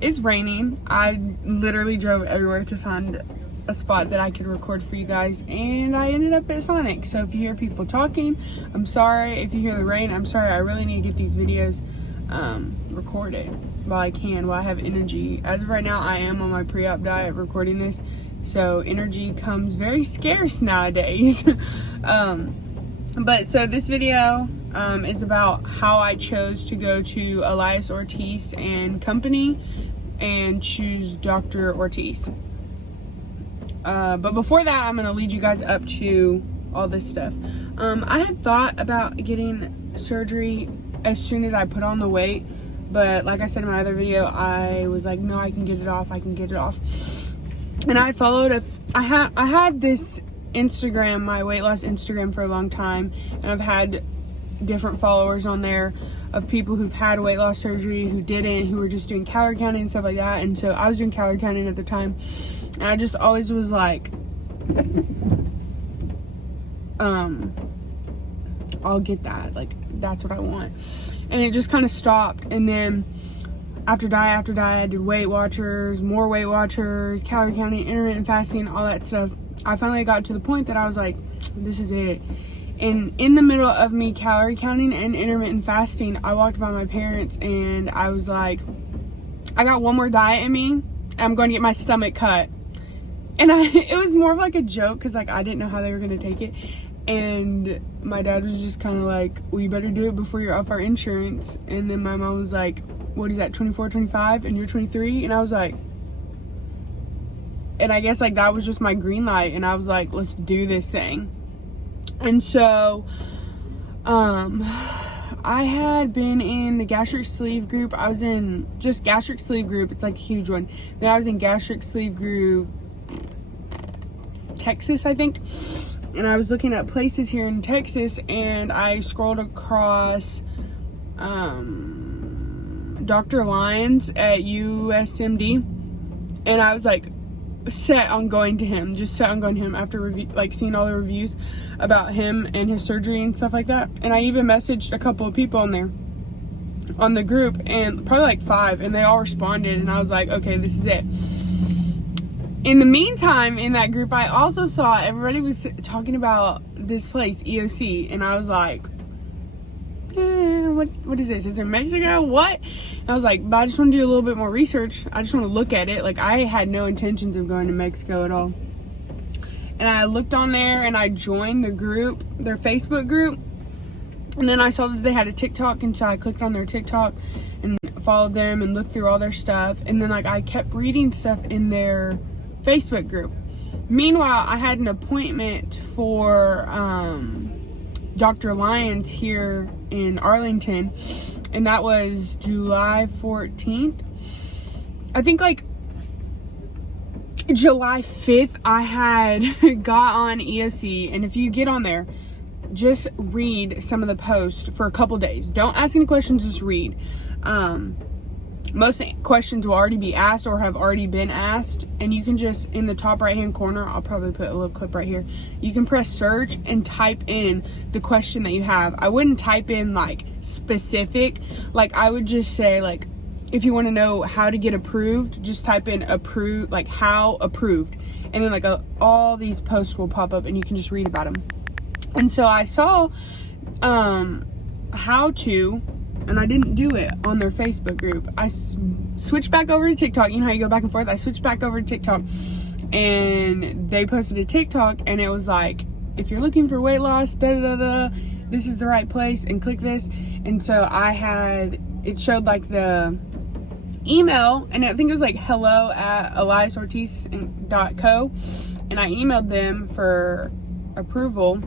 It's raining. I literally drove everywhere to find a spot that I could record for you guys, and I ended up at Sonic. So if you hear people talking, I'm sorry. If you hear the rain, I'm sorry. I really need to get these videos recorded while I can, while I have energy. As of right now, I am on my pre-op diet recording this, so energy comes very scarce nowadays. But so this video is about how I chose to go to Elias, Ortiz and company and choose Dr. Ortiz. But before that, I'm going to lead you guys up to all this stuff. I had thought about getting surgery as soon as I put on the weight, but like I said in my other video, I was like, no, I can get it off. And I followed I had this Instagram, my weight loss Instagram, for a long time, and I've had different followers on there of people who've had weight loss surgery, who didn't, who were just doing calorie counting and stuff like that. And so I was doing calorie counting at the time, and I just always was like, I'll get that, like that's what I want. And it just kind of stopped. And then after diet, I did Weight Watchers, more Weight Watchers, calorie counting, intermittent fasting, all that stuff. I finally got to the point that I was like, this is it. And in the middle of me calorie counting and intermittent fasting, I walked by my parents and I was like, I got one more diet in me, and I'm going to get my stomach cut. And it was more of like a joke, because like I didn't know how they were going to take it. And my dad was just kind of like, well, you better do it before you're off our insurance. And then my mom was like, what is that, 24, 25, and you're 23? And I was like, and I guess like that was just my green light, and I was like, let's do this thing. And so I had been in the gastric sleeve group. I was in just gastric sleeve group. It's like a huge one. Then I was in gastric sleeve group Texas, I think. And I was looking at places here in Texas, and I scrolled across Dr. Lyons at USMD, and I was like set on going to him after seeing all the reviews about him and his surgery and stuff like that. And I even messaged a couple of people on there on the group, and probably like 5, and they all responded, and I was like, okay, this is it. In the meantime, in that group, I also saw everybody was talking about this place, EOC, and I was like, what is this? Is it Mexico? What? And I was like, but I just want to do a little bit more research. I just want to look at it. Like, I had no intentions of going to Mexico at all. And I looked on there, and I joined the group, their Facebook group. And then I saw that they had a TikTok, and so I clicked on their TikTok and followed them and looked through all their stuff. And then like I kept reading stuff in their Facebook group. Meanwhile, I had an appointment for Dr. Lyons here in Arlington, and that was July 14th. I think like July 5th I had got on EOC, and if you get on there, just read some of the posts for a couple days. Don't ask any questions, just read. Most questions will already be asked or have already been asked, and you can just, in the top right hand corner, I'll probably put a little clip right here, you can press search and type in the question that you have. I wouldn't type in like specific, like I would just say, like, if you want to know how to get approved, just type in approved, like how approved, and then like all these posts will pop up and you can just read about them. And so I saw how to, and I didn't do it on their Facebook group. I switched back over to TikTok. You know how you go back and forth? I switched back over to TikTok, and they posted a TikTok, and it was like, if you're looking for weight loss, this is the right place, and click this. And so it showed like the email, and I think it was like hello@eliasortiz.co, and I emailed them for approval,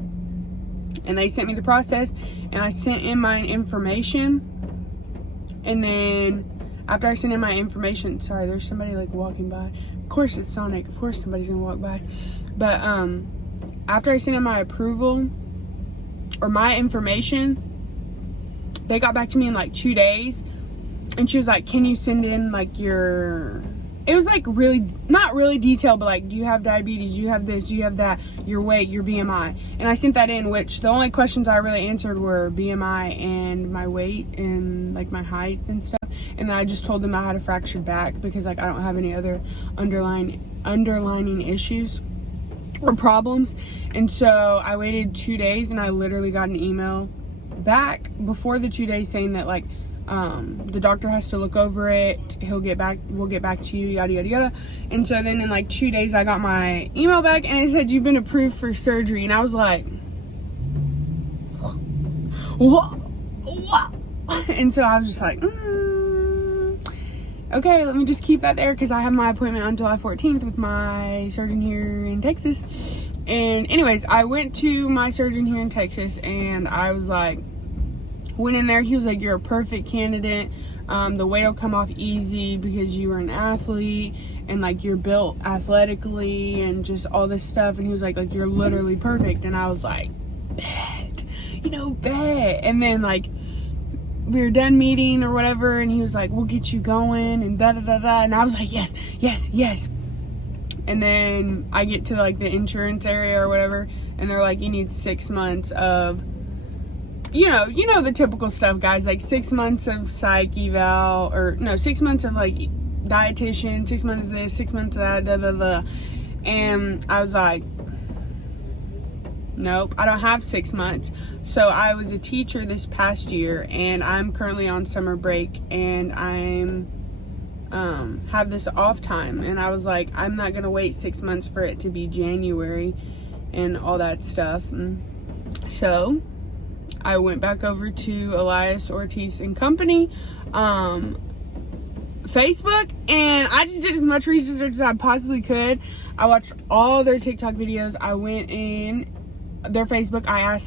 and they sent me the process, and I sent in my information. And then after I sent in my information, sorry, there's somebody like walking by. Of course it's Sonic, of course somebody's gonna walk by. But after I sent in my approval or my information, they got back to me in like 2 days, and she was like, can you send in like your, it was like really, not really detailed, but like, do you have diabetes? Do you have this? Do you have that? Your weight, your BMI. And I sent that in, which the only questions I really answered were BMI and my weight and like my height and stuff. And then I just told them I had a fractured back because like I don't have any other underlining issues or problems. And so I waited 2 days, and I literally got an email back before the 2 days saying that like the doctor has to look over it, we'll get back to you, yada yada yada. And so then in like 2 days I got my email back, and it said you've been approved for surgery. And I was like, what? And so I was just like, okay, let me just keep that there, because I have my appointment on July 14th with my surgeon here in Texas. And anyways, I went to my surgeon here in Texas, and I was like, went in there, he was like, you're a perfect candidate. The weight will come off easy because you were an athlete, and like you're built athletically and just all this stuff. And he was like you're literally perfect. And I was like, bet. And then like we were done meeting or whatever, and he was like, we'll get you going and da da da da. And I was like, yes. And then I get to like the insurance area or whatever, and they're like, you need 6 months of, you know the typical stuff, guys, like 6 months of psych eval, or no, 6 months of like dietitian, 6 months of this, 6 months of that, da da da. And I was like, nope, I don't have 6 months. So I was a teacher this past year, and I'm currently on summer break, and I'm have this off time. And I was like, I'm not gonna wait 6 months for it to be January and all that stuff. So I went back over to Elias, Ortiz and Company Facebook, and I just did as much research as I possibly could. I watched all their TikTok videos. I went in their Facebook. I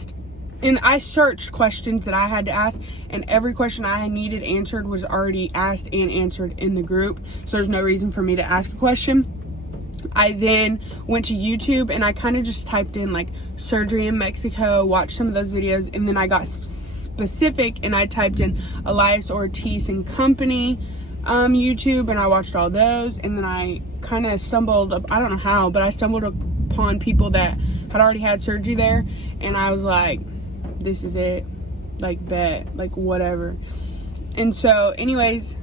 searched questions that I had to ask, and every question I needed answered was already asked and answered in the group. So there's no reason for me to ask a question. I then went to YouTube, and I kind of just typed in like surgery in Mexico, watched some of those videos, and then I got specific, and I typed in Elias, Ortiz and Company YouTube, and I watched all those. And then I kind of stumbled up, I don't know how, but I stumbled upon people that had already had surgery there, and I was like, this is it, like bet, like whatever. And so anyways,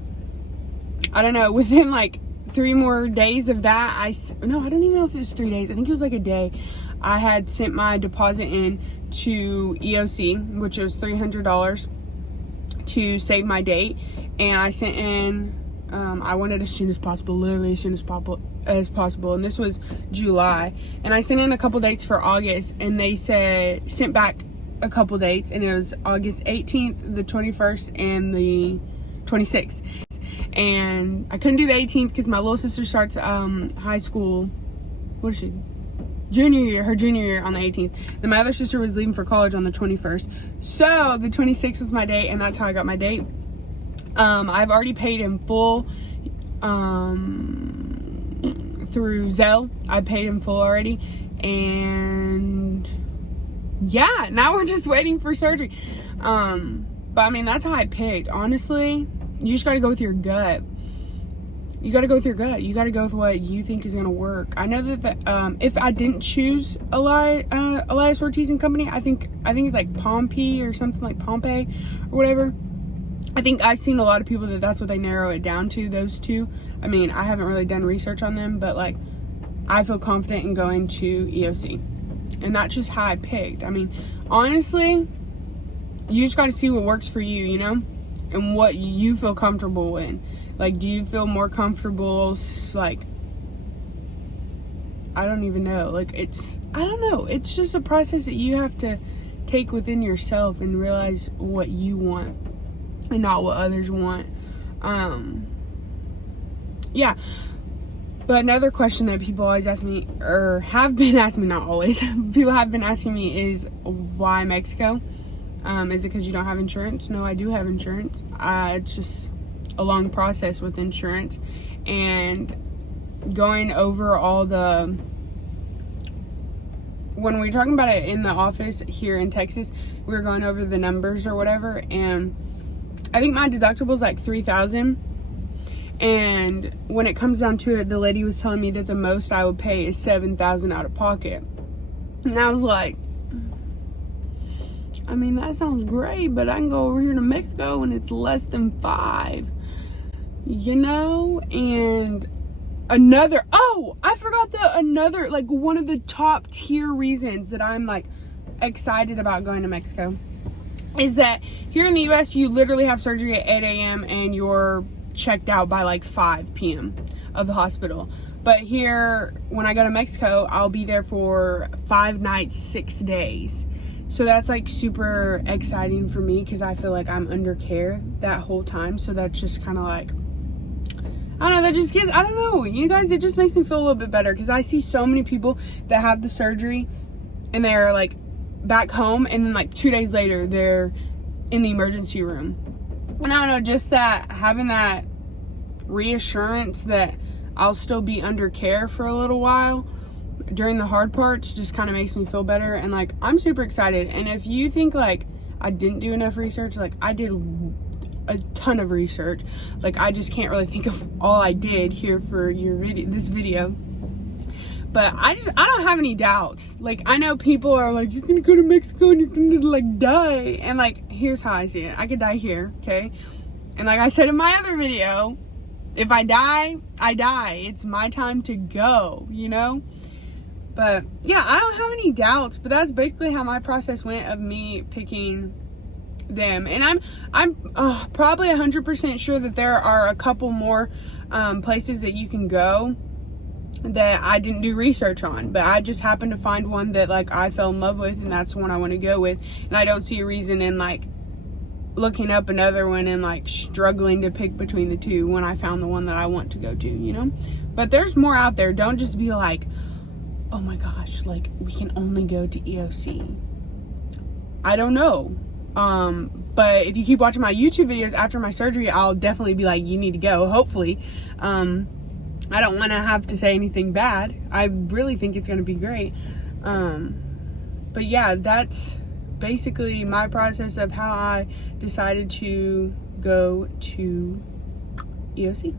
I don't know, within like 3 more days of that, I don't even know if it was 3 days, I think it was like a day, I had sent my deposit in to EOC, which was $300 to save my date. And I sent in, I wanted as soon as possible, literally as soon as possible, and this was July. And I sent in a couple dates for August, and they sent back a couple dates, and it was August 18th, the 21st, and the 26th. And I couldn't do the 18th because my little sister starts high school, what is she, her junior year on the 18th. Then my other sister was leaving for college on the 21st. So the 26th was my date, and that's how I got my date. I've already paid in full through Zelle. I paid in full already, and yeah, now we're just waiting for surgery. But I mean, that's how I picked. Honestly, you just gotta go with your gut. You gotta go with your gut. You gotta go with what you think is gonna work. I know that if I didn't choose Elias Ortiz and Company, I think it's like Pompey or something, like Pompey or whatever. I think I've seen a lot of people that's what they narrow it down to, those two. I mean, I haven't really done research on them, but like, I feel confident in going to EOC. And that's just how I picked. I mean, honestly, you just got to see what works for you, and what you feel comfortable in. Like, do you feel more comfortable, like, I don't even know. Like, I don't know. It's just a process that you have to take within yourself and realize what you want and not what others want. Yeah. But another question that people always ask me, or have been asking me, not always, people have been asking me is, why Mexico? Is it because you don't have insurance? No, I do have insurance. It's just a long process with insurance. And going over all when we were talking about it in the office here in Texas, we were going over the numbers or whatever, and I think my deductible is like $3,000. And when it comes down to it, the lady was telling me that the most I would pay is $7,000 out of pocket. And I was like, I mean, that sounds great, but I can go over here to Mexico and it's less than $5,000. you know. And another, oh, I forgot another, like, one of the top tier reasons that I'm like excited about going to Mexico is that here in the US you literally have surgery at 8 a.m. and you're checked out by like 5 p.m. of the hospital. But here, when I go to Mexico, I'll be there for 5 nights, 6 days. So that's like super exciting for me because I feel like I'm under care that whole time. So that's just kind of like, I don't know, that just gives, I don't know, you guys, it just makes me feel a little bit better because I see so many people that have the surgery and they're like back home and then like 2 days later they're in the emergency room. And I don't know, just that, having that reassurance that I'll still be under care for a little while during the hard parts just kind of makes me feel better. And like, I'm super excited. And if you think like I didn't do enough research, like I did a ton of research. Like I just can't really think of all I did here for this video. But I don't have any doubts. Like, I know people are like, you're gonna go to Mexico and you're gonna like die. And like, here's how I see it. I could die here, okay? And like I said in my other video, if I die, I die. It's my time to go, you know? But yeah, I don't have any doubts, but that's basically how my process went of me picking them. And I'm probably 100% sure that there are a couple more places that you can go that I didn't do research on, but I just happened to find one that like I fell in love with, and that's the one I want to go with. And I don't see a reason in like looking up another one and like struggling to pick between the two when I found the one that I want to go to, you know? But there's more out there. Don't just be like, oh my gosh, like we can only go to EOC. I don't know. But if you keep watching my YouTube videos after my surgery, I'll definitely be like, you need to go, hopefully. I don't want to have to say anything bad. I really think it's going to be great. But yeah, that's basically my process of how I decided to go to EOC.